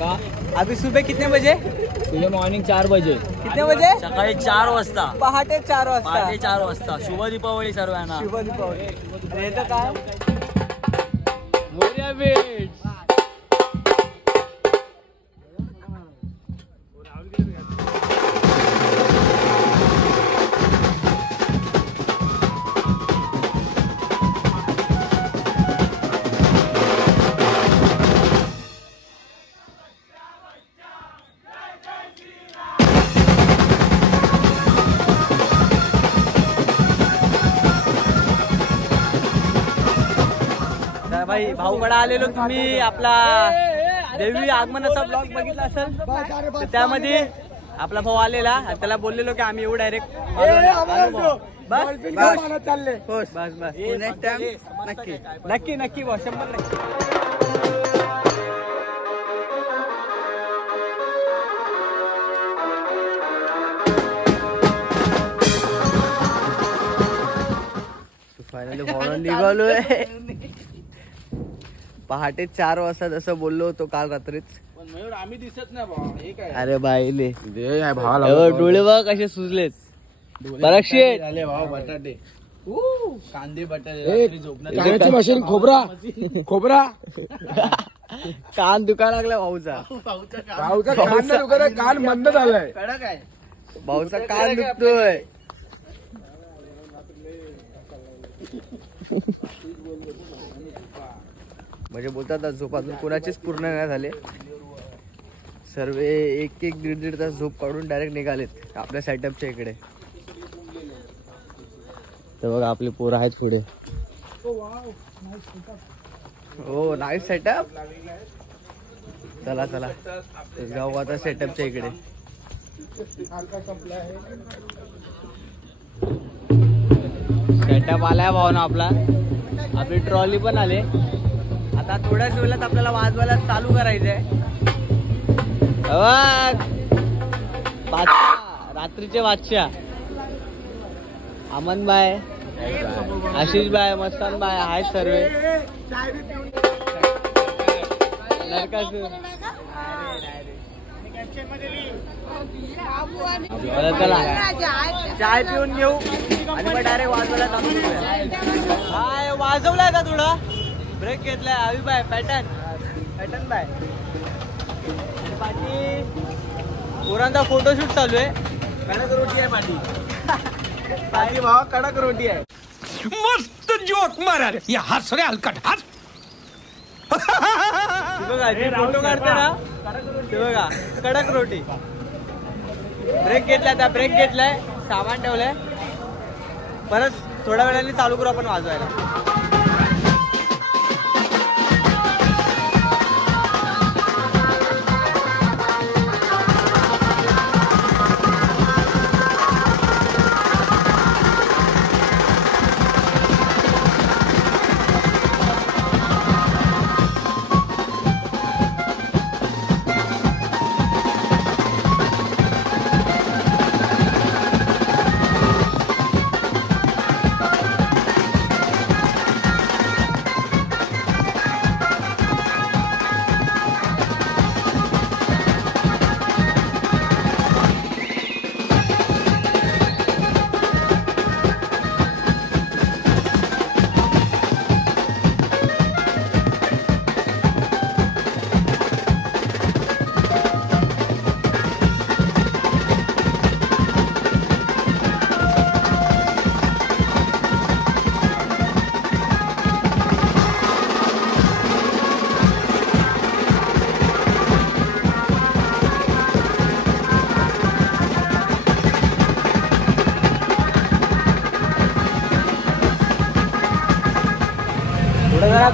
का अभी सुबह कितने बजे? सुबह मॉर्निंग 4 बजे. कितने बजे? सकाळी 4 वाजता. पहाटे 4 वाजता. पहाटे 4 वाजता. शुभ दीपावली सर्वांना. शुभ दीपावली. आणि इथं काय? मोरया बीट्स. भाई भाऊकडे आलेलो तुम्ही आपला देवी आगमनाचा ब्लॉग बघितला असेल तर त्यामध्ये आपला भाऊ आलेला आणि त्याला बोललेलो की आम्ही येऊ डायरेक्ट. बस बस बस नेक्स्ट टाइम नक्की नक्की नक्की 100% फायनली भाऊ निघालोय. पहाटे 4 वाजता जसं बोललो होतो काल रात्रीच. आम्ही दिसत नाही भाऊ. अरे बाईले भावाला डोळे बघ कसे सुजलेत. पराक्षे आले भाऊ. बटाटे कांदे बटाटे मशीन खोबरा खोबरा कान दुखा लागला भाऊचा. भाऊचा कान बंद झालाय. कडक आहे भाऊचा कान दुखतोय. म्हणजे बोलतात झोप अजून कोणाचेच पूर्ण नाही झाले. सर्व एक एक दीड तास झोप काढून डायरेक्ट निघालेत आपल्या सेटअपच्या इकडे. तर बघा आपली पोरं आहेत पुढे. हो नाईस सेटअप. चला चला जाऊ आता सेटअपच्या इकडे. सेटअप आलाय भावना आपला. आपली ट्रॉली पण आले. आता थोड्याच वेळात आपल्याला वाजवायला चालू करायचंय. बादशाह रात्रीचे बादशाह अमन बाय आशिष बाय मस्तान बाय आहेत सर्व. चला चाय पिऊन घेऊ आणि मग डायरेक्ट वाजवायला चालू करूया. हाय वाजवलाय का थोडा ब्रेक घेतलाय. अभि बाय पॅटर्न बाय पाठी पोरांचा फोटोशूट चालू आहे. कडक रोटी आहे पाठी. पाठी भावा कडक रोटी आहे. मस्त जोक मारा रे. या हस रे हलकट हस. बघा फोटो काढते ना ते बघा कडक रोटी. ब्रेक घेतलाय. त्या ब्रेक घेतलाय सामान ठेवलंय. परत थोड्या वेळाने चालू करू आपण वाजवायला.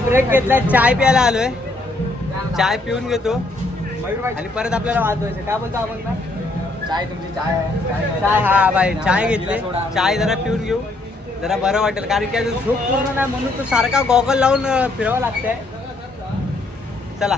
ब्रेक घेतला. चाय प्यायला आलोय. चाय पिऊन घेतो आणि परत आपल्याला वाजवायचं. काय बोलतो आपण ना चाय तुमची चाय चाय. हा बाई चाय घेतली. चाय जरा पिऊन घेऊ जरा बरं वाटेल. कारण की अजून झोप पूर्ण नाही म्हणून तो सारखा गॉगल लावून फिरावं लागतंय. चला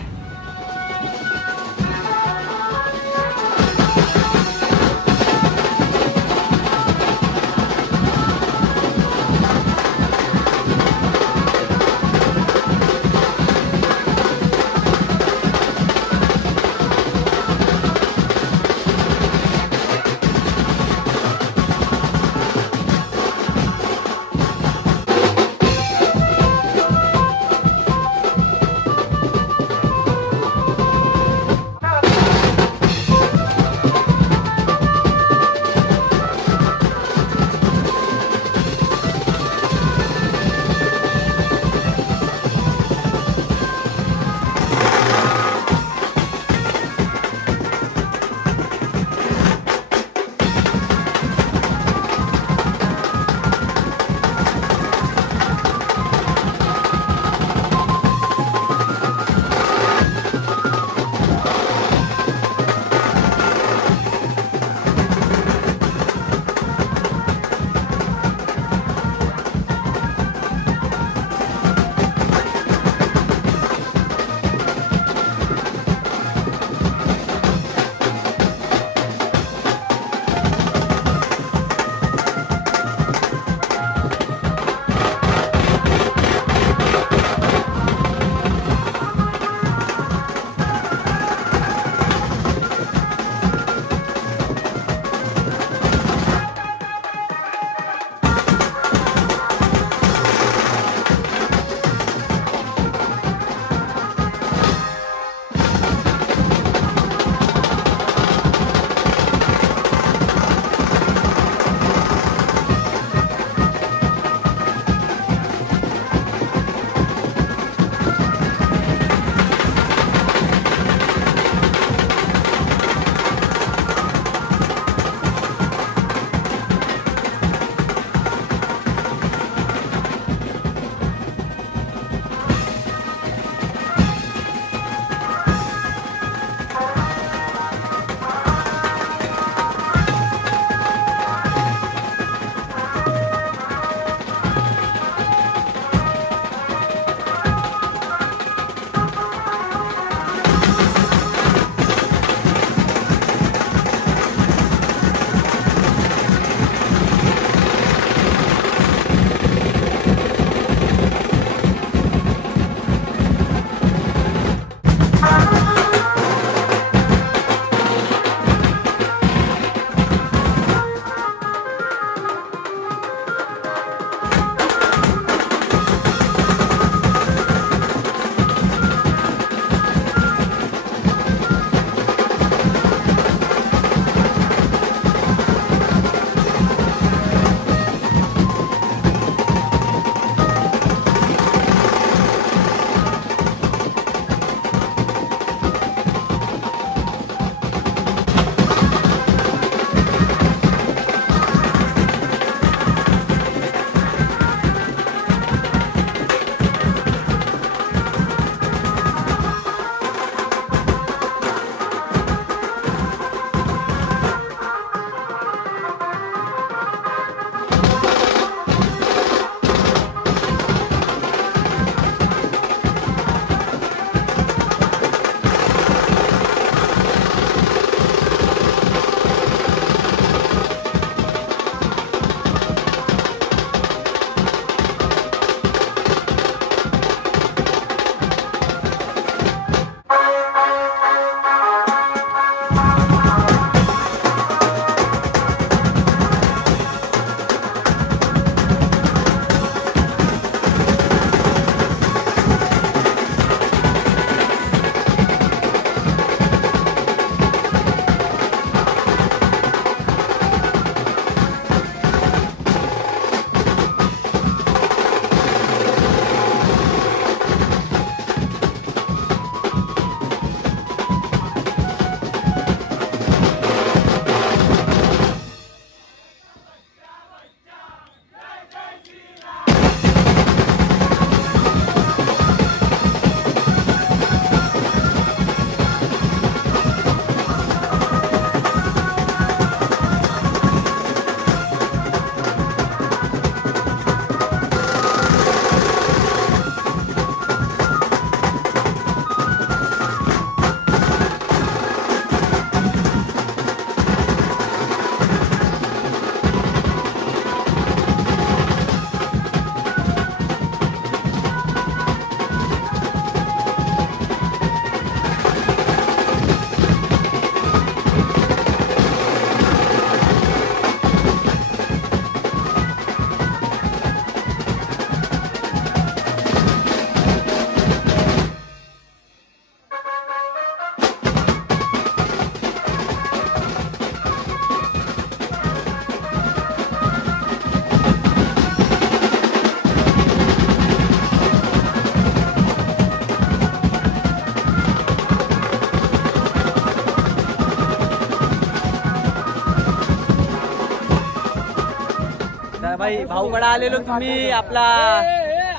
भाई भाऊकडे आलेलो तुम्ही आपला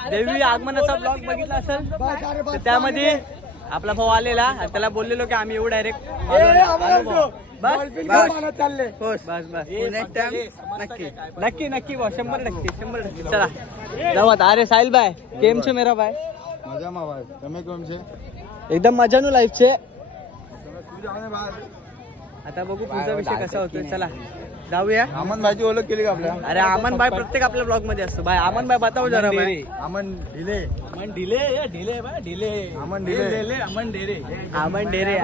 देवी आगमनाचा ब्लॉग बघितला असेल तर त्यामध्ये आपला भाऊ आलेला आणि त्याला बोललेलो की आम्ही येऊ डायरेक्ट बस बस नक्की नक्की नक्की 100% चला जाऊ आता. अरे साहिल भाई केम छे मेरा भाई? મજામાં ભાઈ, તમે કેમ છે? एकदम मजाનું लाईफ છે. आता बघू पुढचा विषय कसा होतोय. चला जाऊया. अमन भाईची ओळख केली का आपल्या? अरे अमन भाई प्रत्येक आपल्या ब्लॉग मध्ये असतो भाई. अमन भाई बताओ जरा भाई. अमन ढिले अमन ढिले अमन ढिले अमन डेरे.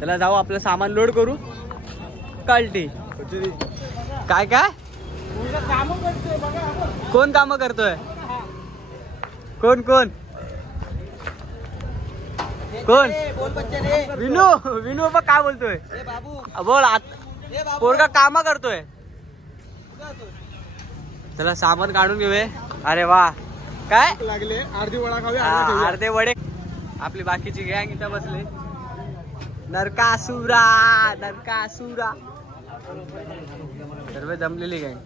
चला जाऊ आपलं सामान लोड करू. कल्टी काय काय कोण काम करतोय? कोण कोण कोण? विनू विनू बाबा काय बोलतोय? बोल पोरगा काम करतोय. चला सामान काढून घेऊया. अरे वा काय लागले अर्धी वडा खाऊया. अर्धे वडे. आपली बाकीची गँग इथं बसले. नरकासुरा नरकासुरा सर्व जमलेली गँग.